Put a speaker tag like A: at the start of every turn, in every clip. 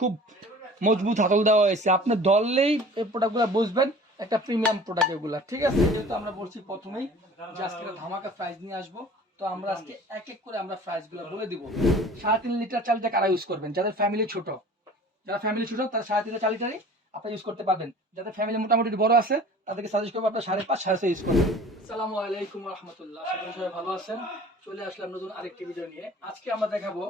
A: খুব মজবুত হাতল দেওয়া হয়েছে। আপনি ধরলেই এই প্রোডাক্টগুলো বুঝবেন, একটা প্রিমিয়াম প্রোডাক্ট এগুলা, ঠিক আছে? যেহেতু আমরা বলছি প্রথমেই যে আজকে ধামাকা প্রাইস নিয়ে আসব, তো আমরা আজকে এক এক করে আমরা প্রাইসগুলো বলে দিব। সাড়ে তিন লিটার চালটা কারা ইউজ করবেন? যাদের ফ্যামিলি ছোট। যারা ফ্যামিলি ছোট, তারা সাড়ে তিন লিটার লিটারই আপনি ইউজ করতে পারবেন। যাদের ফ্যামিলি মোটামুটি বড় আছে, তাদেরকে সাজেস্ট করব আপনার সাড়ে পাঁচ, সাড়ে ইউজ করবেন। আসসালামু আলাইকুম রহমতুল্লাহ। সবাই ভালো আছেন? চলে আসলাম নতুন আরেকটি ভিডিও নিয়ে। আজকে আমরা দেখাবো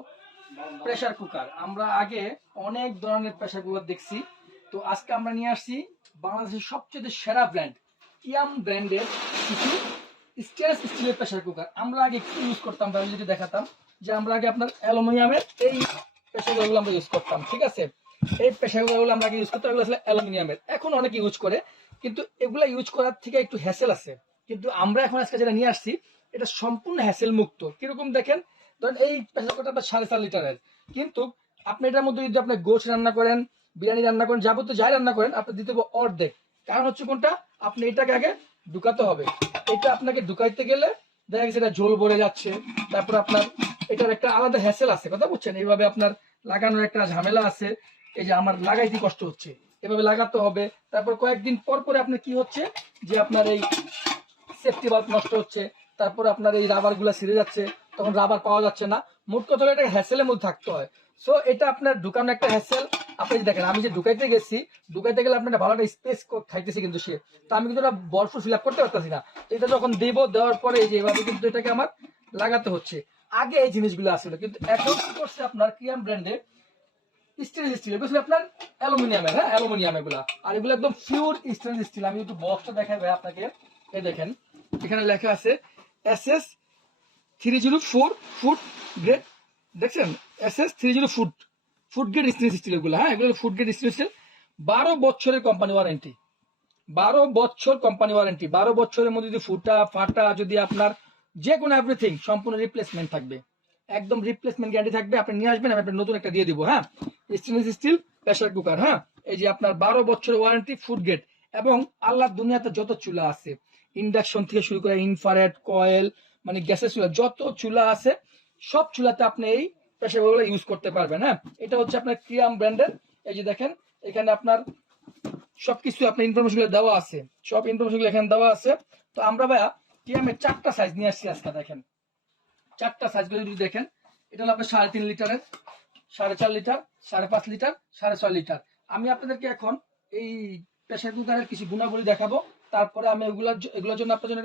A: প্রেসার কুকার আমরা আগে অনেক ধরনের প্রেসার কুকার দেখছি। তো আজকে আমরা নিয়ে আসছি বাংলাদেশের সবচেয়ে সেরা ব্র্যান্ড কিয়াম ব্র্যান্ডের কিছু স্টেনলেস স্টিলের প্রেসার কুকার আমরা আগে কি ইউজ করতাম তাহলে যদি দেখাতাম, যে আমরা আগে আপনার অ্যালুমিনিয়ামের এই প্রেসার কুকারগুলো আমরা ইউজ করতাম, ঠিক আছে? এই প্রেসার কুকারগুলো আমরা আগে ইউজ করতাম, এগুলো আসলে অ্যালুমিনিয়ামের। এখন অনেকে ইউজ করে, কিন্তু এগুলা ইউজ করার থেকে একটু হ্যাসেল আছে। কিন্তু আমরা এখন আজকে যেটা নিয়ে আসছি, এটা সম্পূর্ণ হ্যাসেল মুক্ত। কীরকম দেখেন ধরেন এই প্রেসার আপনার সাড়ে চার লিটারের কিন্তু আপনি এটার মধ্যে যদি আপনি গোছ রান্না করেন, বিরিয়ানি রান্না করেন, যাবতীয় যাই রান্না করেন, আপনি দিতে অর্ধেক। কারণ হচ্ছে কোনটা? আপনি এটাকে আগে ঢুকাতে হবে। এটা আপনাকে ঢুকাইতে গেলে দেখা গেছে এটা ঝোল ভরে যাচ্ছে। তারপর আপনার এটার একটা আলাদা হ্যাসেল আছে, কথা বুঝছেন? এইভাবে আপনার লাগানোর একটা ঝামেলা আছে। এই যে আমার লাগাইতে কষ্ট হচ্ছে। এভাবে লাগাতে হবে। তারপর কয়েকদিন পর পরে আপনার কি হচ্ছে? যে আপনার এই সেফটি বাল্ব নষ্ট হচ্ছে। তারপর আপনার এই রাবারগুলা ছিঁড়ে যাচ্ছে। তখন রাবার পাওয়া যাচ্ছে না। মোট কথা হলো এটা হ্যাসেলের মধ্যে থাকতে হয়। সো এটা আপনার ঢুকানো একটা হ্যাসেল আপনি দেখেন, আমি যে ঢুকাইতে গেছি, ঢুকাইতে গেলে আপনার ভালো একটা স্পেস খাইতেছি কিন্তু সে। তো আমি কিন্তু এটা বরফ ফিল আপ করতে পারতেছি না। তো এটা যখন দেবো, দেওয়ার পরে এই যে এভাবে কিন্তু এটাকে আমার লাগাতে হচ্ছে। আগে এই জিনিসগুলো আসছিল কিন্তু এখন কি করছে আপনার কিয়াম ব্র্যান্ডে স্টেনলেস স্টিল এগুলো আপনার? অ্যালুমিনিয়ামের হ্যাঁ? অ্যালুমিনিয়াম এগুলা। আর এগুলো একদম পিওর স্টেনলেস স্টিল আমি একটু বক্সটা ভাই আপনাকে। এই দেখেন, এখানে লেখা আছে S S three zero four food grade দেখছেন? S S three zero food food grade stainless steel এগুলো হ্যাঁ? এগুলো ফুড গ্রেড স্টেনলেস স্টিল বারো বছরের কোম্পানি ওয়ারেন্টি বারো বছর কোম্পানি ওয়ারেন্টি বারো বছরের মধ্যে যদি ফুটা, ফাটা, যদি আপনার যে কোনো এভরিথিং সম্পূর্ণ রিপ্লেসমেন্ট থাকবে। একদম রিপ্লেসমেন্ট গ্যারান্টি থাকবে, আপনি নিয়ে আসবেন, আমি আপনার নতুন একটা দিয়ে দিব হ্যাঁ? স্টেনলেস স্টিল প্রেসার কুকার হ্যাঁ? এই যে আপনার বারো বছরের ওয়ারেন্টি ফুড গ্রেড এবং আল্লাহ দুনিয়াতে যত চুলা আছে ইন্ডাকশন থেকে শুরু করে ইনফারেট কয়েল মানে গ্যাসের চুলা, যত চুলা আছে, সব চুলাতে আপনি এই প্রেসার কুকারগুলো ইউজ করতে পারবেন হ্যাঁ? এটা হচ্ছে আপনার ক্রিয়াম ব্র্যান্ডের এই যে দেখেন, এখানে আপনার সবকিছু আপনার ইনফরমেশনগুলো দেওয়া আছে। সব ইনফরমেশনগুলো এখানে দেওয়া আছে। তো আমরা ভাইয়া টিএমের চারটা সাইজ নিয়ে আসছি আজকে, দেখেন। চারটা সাইজগুলো যদি দেখেন, এটা হলো আপনার সাড়ে তিন লিটারের, সাড়ে চার লিটার, সাড়ে পাঁচ লিটার, সাড়ে ছয় লিটার। আমি আপনাদেরকে এখন এই প্রেসার কুকারের কিছু গুণাবলী দেখাবো। তারপরে আমি এগুলোর এগুলোর জন্য আপনার জন্য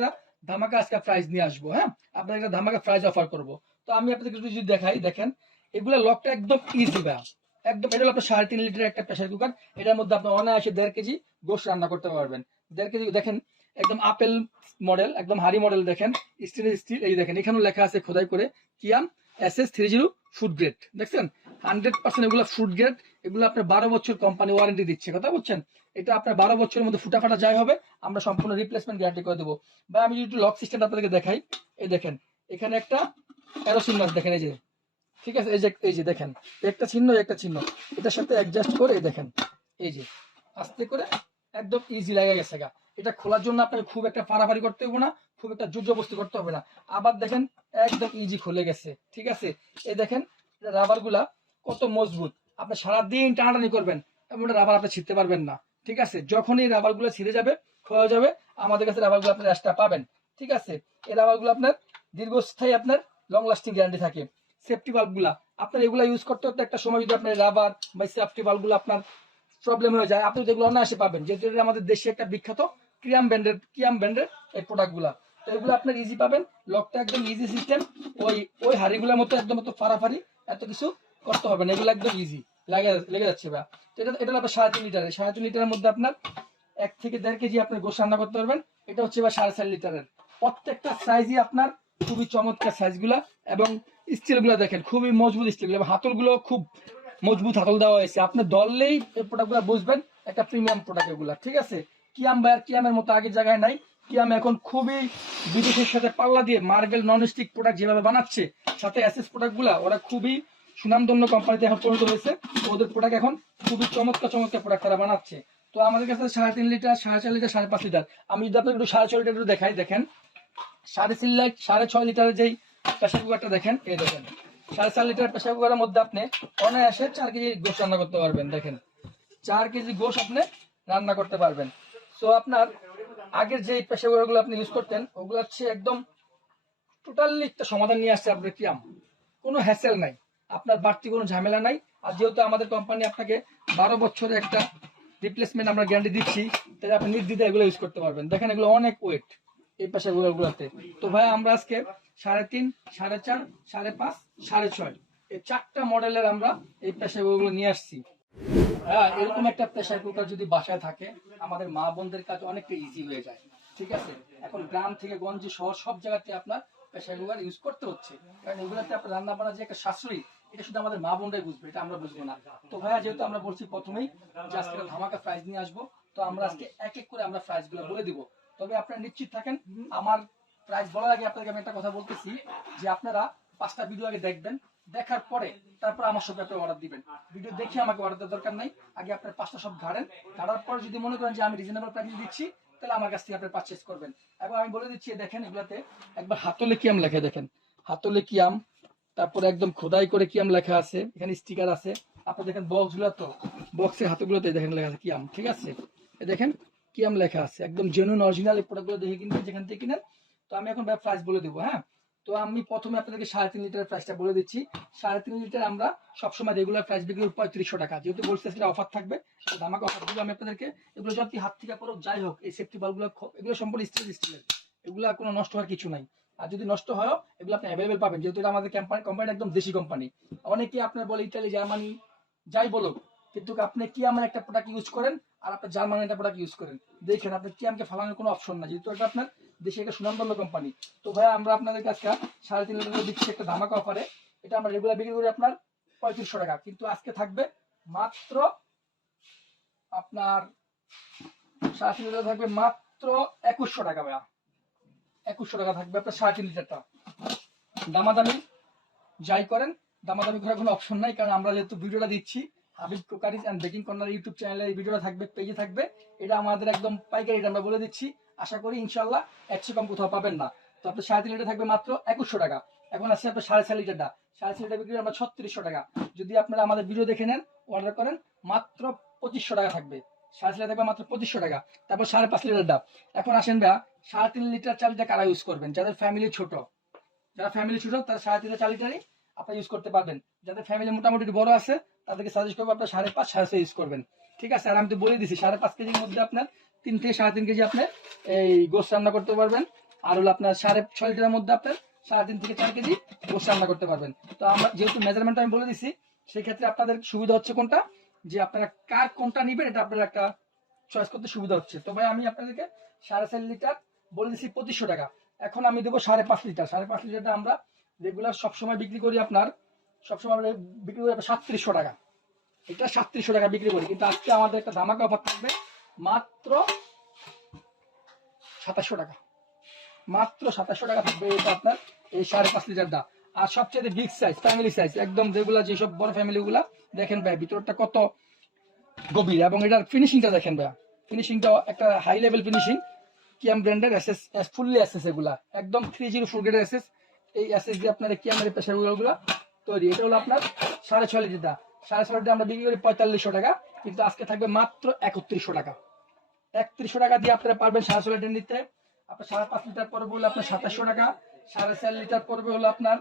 A: ধামাকা আজকে প্রাইজ নিয়ে আসব হ্যাঁ? আপনাদের একটা ধামাকা প্রাইজ অফার করব। তো আমি আপনাদের কিছু যদি দেখাই, দেখেন, এগুলো লকটা একদম ইজি ভাইয়া। একদম, এটা হলো আপনার সাড়ে তিন লিটার একটা প্রেসার কুকার এটার মধ্যে আপনি অনায়াসে দেড় কেজি গোশ রান্না করতে পারবেন। দেড় কেজি, দেখেন, একদম আপেল মডেল একদম হারি মডেল দেখেন স্টিলের স্টিল এই দেখেন, এখানেও লেখা আছে খোদাই করে, Kiam S S three zero food grade দেখছেন? হান্ড্রেড পার্সেন্ট এগুলো ফুড গ্রেড এগুলো আপনার বারো বছর কোম্পানি ওয়ারেন্টি দিচ্ছে, কথা বলছেন? এটা আপনার বারো বছরের মধ্যে ফুটা ফাটা যাই হবে, আমরা সম্পূর্ণ রিপ্লেসমেন্ট গ্যারান্টি করে দেবো। বা আমি যদি একটু লক সিস্টেম আপনাদেরকে দেখাই, এই দেখেন, এখানে একটা অ্যারোসিন মার্ক দেখেন, এই যে, ঠিক আছে, এই যে এই যে, দেখেন, একটা চিহ্ন একটা চিহ্ন, এটার সাথে অ্যাডজাস্ট করে দেখেন, এই যে, আস্তে করে একদম ইজি লাগে গেছে গা। এটা খোলার জন্য আপনাকে খুব একটা পারাপারি করতে হবে না, খুব একটা জুজবস্তি করতে হবে না। আবার দেখেন, একদম ইজি খুলে গেছে, ঠিক আছে, এই দেখেন রাবারগুলা কত মজবুত আপনি সারাদিন টানাটানি করবেন এমন রাবার আপনি ছিঁড়তে পারবেন না, ঠিক আছে? যখন এই রাবারগুলো ছিঁড়ে যাবে, ক্ষয় যাবে, আমাদের কাছে রাবারগুলো আপনার এক্সট্রা পাবেন, ঠিক আছে? এই রাবারগুলো আপনার দীর্ঘস্থায়ী, আপনার লং লাস্টিং গ্যারান্টি থাকে। সেফটি বাল্বগুলা, আপনার এগুলো ইউজ করতে করতে একটা সময় যদি আপনার রাবার বা সেফটি বাল্বগুলো আপনার প্রবলেম হয়ে যায়, আপনি যেগুলো অনায়াসে পাবেন, যেহেতু আমাদের দেশে একটা বিখ্যাত ক্রিয়াম ব্র্যান্ডের ক্রিয়াম ব্র্যান্ডের এই প্রোডাক্টগুলা। তো এগুলো আপনার ইজি পাবেন লকটা একদম ইজি সিস্টেম ওই ওই হাড়িগুলোর মতো, একদম ফাড়াফাড়ি, এত কিছু করতে হবে না, এগুলো একদম ইজি লাগে যাচ্ছে বা। এটা এটা আপনার সাড়ে তিন লিটারের। সাড়ে তিন লিটারের মধ্যে আপনার এক থেকে দেড় কেজি আপনার গোস রান্না করতে পারবেন। এটা হচ্ছে এবার সাড়ে চার লিটারের। প্রত্যেকটা সাইজই আপনার খুবই চমৎকার সাইজগুলা এবং স্টিলগুলা দেখেন, খুবই মজবুত স্টিল এবং হাতলগুলো খুব মজবুত হাতল দেওয়া হয়েছে। আপনি দললেই এই প্রোডাক্টগুলা বুঝবেন একটা প্রিমিয়াম প্রোডাক্ট এগুলা, ঠিক আছে? কিয়াম বা কিয়ামের মতো আগের জায়গায় নাই। কিয়াম এখন খুবই বিদেশের সাথে পাল্লা দিয়ে মার্বেল নন স্টিক প্রোডাক্ট যেভাবে বানাচ্ছে, সাথে অ্যাসেস প্রোডাক্টগুলা ওরা খুবই সুনামধন্য কোম্পানিতে এখন পরিণত হয়েছে। ওদের প্রোডাক্ট এখন খুবই চমৎকার চমৎকার প্রোডাক্ট তারা বানাচ্ছে। তো আমাদের কাছে সাড়ে তিন লিটার, সাড়ে চার লিটার, সাড়ে পাঁচ লিটার। আমি যদি আপনাকে একটু সাড়ে ছয় লিটার দেখাই, দেখেন। সাড়ে তিন লাইট সাড়ে ছয় লিটারের যেই প্রেসার কুকারটা দেখেন, এই দেখেন। সাড়ে চার লিটার প্রেসার কুকারের মধ্যে আপনি অনায়াসে চার কেজি গোশ রান্না করতে পারবেন, দেখেন। চার কেজি গোশ আপনি রান্না করতে পারবেন। সো আপনার আগের যে প্রেসার কুকারগুলো আপনি ইউজ করতেন, ওগুলো হচ্ছে একদম টোটালি একটা সমাধান নিয়ে আসছে আপনার কিয়াম কোনো হ্যাসেল নাই। আপনার বাড়তি কোনো ঝামেলা নাই। আর যেহেতু আমাদের কোম্পানি আপনাকে বারো বছরের একটা রিপ্লেসমেন্ট আমরা গ্যারান্টি দিচ্ছি, তাহলে আপনি নির্দ্বিধায় এগুলো ইউজ করতে পারবেন। দেখেন এগুলো অনেক ওয়েট এই পাশে গুলোতে তো ভাই, আমরা আজকে সাড়ে তিন, সাড়ে চার, সাড়ে পাঁচ, সাড়ে ছয় এই চারটা মডেলের আমরা এই প্রেসারগুলো নিয়ে আসছি। হ্যাঁ এরকম একটা প্রেসার কুকার যদি বাসায় থাকে, আমাদের মা বোনদের কাজ অনেকটা ইজি হয়ে যায়। ঠিক আছে? এখন গ্রাম থেকে গঞ্জে শহর সব জায়গাতে আপনার প্রেসার কুকার ইউজ করতে হচ্ছে। কারণ এগুলোতে আপনার রান্না বান্না যে একটা সাশ্রয়ী এটা শুধু আমাদের মা বোনরাই বুঝবে, এটা আমরা বুঝব না। তো ভাইয়া, যেহেতু আমরা বলছি প্রথমেই যে আজকে ধামাকা প্রাইজ নিয়ে আসব, তো আমরা আজকে এক এক করে আমরা প্রাইজগুলো বলে দিব। তবে আপনারা নিশ্চিত থাকেন, আমার প্রাইস বলার আগে আপনাদেরকে আমি একটা কথা বলতেছি, যে আপনারা পাঁচটা ভিডিও আগে দেখবেন, দেখার পরে তারপর আমার সঙ্গে আপনার অর্ডার দিবেন। ভিডিও দেখে আমাকে অর্ডার দেওয়ার দরকার নাই, আগে আপনার পাঁচটা সব ঘাড়েন, ঘাড়ার পর যদি মনে করেন যে আমি রিজনেবল প্রাইস দিচ্ছি, তাহলে আমার কাছ থেকে আপনি পারচেস করবেন। এবং আমি বলে দিচ্ছি, দেখেন এগুলাতে একবার হাতলে কিয়াম লেখে দেখেন। হাতলে কিয়াম তারপরে একদম খোদাই করে কিয়াম লেখা আছে? এখানে স্টিকার আছে। আপনি দেখেন বক্সগুলো তো বক্সের হাতগুলোতে দেখেন লেখা আছে কিয়াম ঠিক আছে? দেখেন কিয়াম লেখা আছে, একদম জেনুইন অরিজিনাল এই প্রোডাক্টগুলো দেখে কিনবেন, যেখান থেকে কিনেন। তো আমি এখন প্রাইস বলে দেবো হ্যাঁ? তো আমি প্রথমে আপনাদেরকে সাড়ে তিন লিটার প্রাইসটা বলে দিচ্ছি। সাড়ে তিন লিটার আমরা সবসময় রেগুলার প্রাইস বিক্রি করি পঁয়ত্রিশশো টাকা। যেহেতু বলছি আজকে অফার থাকবে, তো ধামাকা অফার দিলে আমি আপনাদেরকে। এগুলো যদি হাত থেকে পড়ুক, যাই হোক, এই সেফটি বাল্বগুলো এগুলো সম্পূর্ণ স্টিল স্টিলের এগুলো কোনো নষ্ট হওয়ার কিছু নাই। আর যদি নষ্ট হয়, এগুলো আপনি অ্যাভেলেবেল পাবেন। যেহেতু এটা আমাদের কোম্পানি একদম দেশি কোম্পানি অনেকে আপনার বলে ইটালি জার্মানি যাই বলুক, কিন্তু আপনি কি আমার একটা প্রোডাক্ট ইউজ করেন, আর আপনার জার্মানি একটা প্রোডাক্ট ইউজ করেন। দেখেন আপনি কি আমাকে ফালানোর কোনো অপশন না যেহেতু এটা আপনার দেশে একটা সুনামধন্য কোম্পানি তো ভাই আমরা আপনাদের কাছে সাড়ে তিন লিটার দিচ্ছি একটা ধামাকা অফারে এটা আমরা রেগুলার বিক্রি করি আপনার পঁয়ত্রিশশো টাকা। কিন্তু আজকে থাকবে মাত্র আপনার সাড়ে তিন লিটার থাকবে মাত্র একুশশো টাকা ভাইয়া। একুশশো টাকা থাকবে, আপনার সাড়ে তিন লিটারটা দামাদামি যাই করেন, দামাদামি করার কোনো অপশন নাই, কারণ আমরা যেহেতু ভিডিওটা দিচ্ছি, Habib cookeries and baking corner YouTube চ্যানেলে এই ভিডিওটা থাকবে, পেজে থাকবে, এটা আমাদের একদম পাইকারি রেট আমরা বলে দিচ্ছি। আশা করি ইনশাল্লাহ একশো কম কোথাও পাবেন না। তো আপনার সাড়ে তিন লিটার থাকবে মাত্র একুশশো টাকা। এখন আসছে আপনার সাড়ে চার লিটারটা। সাড়ে চার লিটার বিক্রি আমরা ছত্রিশশো টাকা। যদি আপনারা আমাদের ভিডিও দেখে নেন অর্ডার করেন, মাত্র পঁচিশশো টাকা থাকবে। সাড়ে চার থাকবে মাত্র পঁচিশশো টাকা। তারপর সাড়ে পাঁচ লিটারটা এখন আসেন ভাইয়া, সাড়ে তিন লিটার চার লিটার কারা ইউজ করবেন? যাদের ফ্যামিলি ছোট। যারা ফ্যামিলি ছোট, তারা সাড়ে তিন চার লিটারই আপনি ইউজ করতে পারবেন। যাদের ফ্যামিলি মোটামুটি বড় আছে, তাদেরকে সাজেস্ট করব আপনার সাড়ে পাঁচ, সাড়ে ইউজ করবেন। ঠিক আছে? আর আমি তো বলে দিছি, সাড়ে পাঁচ কেজির মধ্যে আপনার তিন থেকে সাড়ে তিন কেজি আপনি এই গোস রান্না করতে পারবেন। আর হলো আপনার সাড়ে ছয় লিটারের মধ্যে আপনার সাড়ে তিন থেকে চার কেজি গোস রান্না করতে পারবেন। তো আমরা যেহেতু মেজারমেন্ট আমি বলে দিছি, সেক্ষেত্রে আপনাদের সুবিধা হচ্ছে কোনটা? যে আপনারা কার কোনটা নিবেন, এটা আপনার একটা চয়েস করতে সুবিধা হচ্ছে। তো ভাই, আমি আপনাদেরকে সাড়ে চার লিটার বলে দিচ্ছি পঁচিশশো টাকা। এখন আমি দেবো সাড়ে পাঁচ লিটার। সাড়ে পাঁচ লিটারটা আমরা রেগুলার সবসময় বিক্রি করি আপনার, সবসময় আমরা বিক্রি করি সাতত্রিশশো টাকা। এটা সাতত্রিশশো টাকা বিক্রি করি, কিন্তু আজকে আমাদের একটা ধামাকা অফার থাকবে, মাত্র সাতাশশো টাকা। মাত্র সাতাশশো টাকা থাকবে এটা আপনার এই সাড়ে পাঁচ লিটার লিটারটা। আর সবচেয়ে বিগ সাইজ ফ্যামিলি সাইজ একদম যেগুলো যেসব বড় ফ্যামিলি গুলা দেখেন ভাই, ভিতরটা কত গভীর এবং এটার ফিনিশিংটা দেখেন ভাই। ফিনিশিংটা একটা হাই লেভেল ফিনিশিং কিয়াম ব্র্যান্ডের এসএস ফুললি এসএস এগুলা। একদম থ্রি জিরো ফোর গ্রেডের এসএস এই এসএস দিয়ে আপনার কিয়ামের প্রেশারগুলো তৈরি। এটা হলো আপনার সাড়ে ছয় লিটার সাড়ে ছয় লিটার আমরা বিক্রি করি পঁয়তাল্লিশশো টাকা, কিন্তু আজকে থাকবে মাত্র একত্রিশশো টাকা। একত্রিশশো টাকা দিয়ে আপনারা পারবেন সাড়ে ছয় লিটার নিতে। আপনার সাড়ে পাঁচ লিটার পড়বে হলো আপনার সাতাশশো টাকা। সাড়ে চার লিটার পড়বে হলো আপনার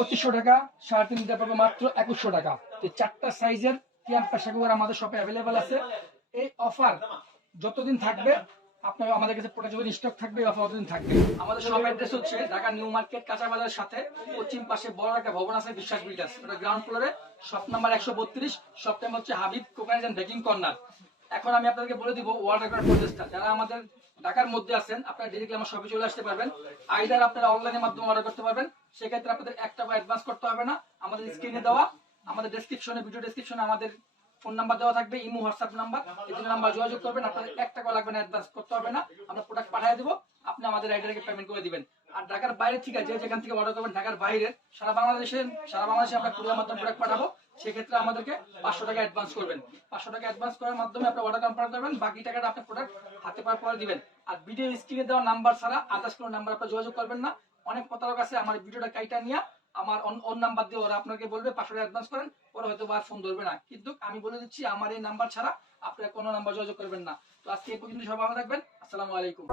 A: পঁচিশশো টাকা, সাড়ে তিন লিটার পড়বে মাত্র একুশশো টাকা। চারটা সাইজের কিয়াম প্রেশার কুকার আমাদের শপে অ্যাভেলেবেল আছে। এই অফার যতদিন থাকবে, আপনার আমাদের কাছে প্রোডাক্ট স্টক থাকবে অফার ততদিন থাকবে। আমাদের শপ অ্যাড্রেস হচ্ছে ঢাকা নিউ মার্কেট কাঁচা বাজারের সাথে, পশ্চিম পাশে বড় একটা ভবন আছে, বিশ্বাস বিল্ডার্স। ওটা গ্রাউন্ড ফ্লোরে শপ নাম্বার একশো বত্রিশ শপ টাইম হচ্ছে Habib cookeries and baking corner. এখন আমি আপনাদেরকে বলে দিব ওয়ার্ল্ড রেকর্ড প্রচেষ্টা যারা আমাদের ঢাকার মধ্যে আছেন, আপনারা ডিরেক্টলি আমার শপে চলে আসতে পারবেন। আইদার আপনারা অনলাইনের মাধ্যমে অর্ডার করতে পারবেন সেক্ষেত্রে আপনাদের এক টাকা অ্যাডভান্স করতে হবে না। আমাদের স্ক্রিনে দেওয়া, আমাদের ডেসক্রিপশনে ভিডিও ডেসক্রিপশনে আমাদের ফোন নাম্বার দেওয়া থাকবে, ইমো হোয়াটসঅ্যাপ নাম্বার এই দুটো নাম্বার যোগাযোগ করবেন, আপনাদের এক টাকা লাগবে না অ্যাডভান্স করতে হবে না। আমরা প্রোডাক্ট পাঠিয়ে দেবো, আপনি আমাদের রাইডারকে পেমেন্ট করে দিবেন। আর ঢাকার বাইরে থেকে যে যেখান থেকে অর্ডার করবেন, ঢাকার বাইরে, সারা বাংলাদেশে সারা বাংলাদেশে আমরা কুরিয়ার মাধ্যমে প্রোডাক্ট পাঠাবো। সেক্ষেত্রে আমাদেরকে পাঁচশো টাকা অ্যাডভান্স করবেন। পাঁচশো টাকা অ্যাডভান্স করার মাধ্যমে আপনি অর্ডার কনফার্ম করবেন, বাকি টাকাটা আপনি প্রোডাক্ট হাতে পাওয়ার পরে দিবেন। আর ভিডিও স্ক্রিনে দেওয়া নাম্বার ছাড়া আদার্স কোনো নাম্বার আপনি যোগাযোগ করবেন না। অনেক প্রতারক আছে, আমার ভিডিওটা কাইটা নিয়ে আমার অন- নাম্বার দিয়ে ওরা আপনাকে বলবে, পাঁচশো অ্যাডভান্স করেন ওরা হয়তো আর ফোন ধরবে না। কিন্তু আমি বলে দিচ্ছি, আমার এই নাম্বার ছাড়া আপনারা কোনো নাম্বার যোগাযোগ করবেন না। তো আজকে এই পর্যন্ত সবাই ভালো থাকবেন, আসসালামু আলাইকুম।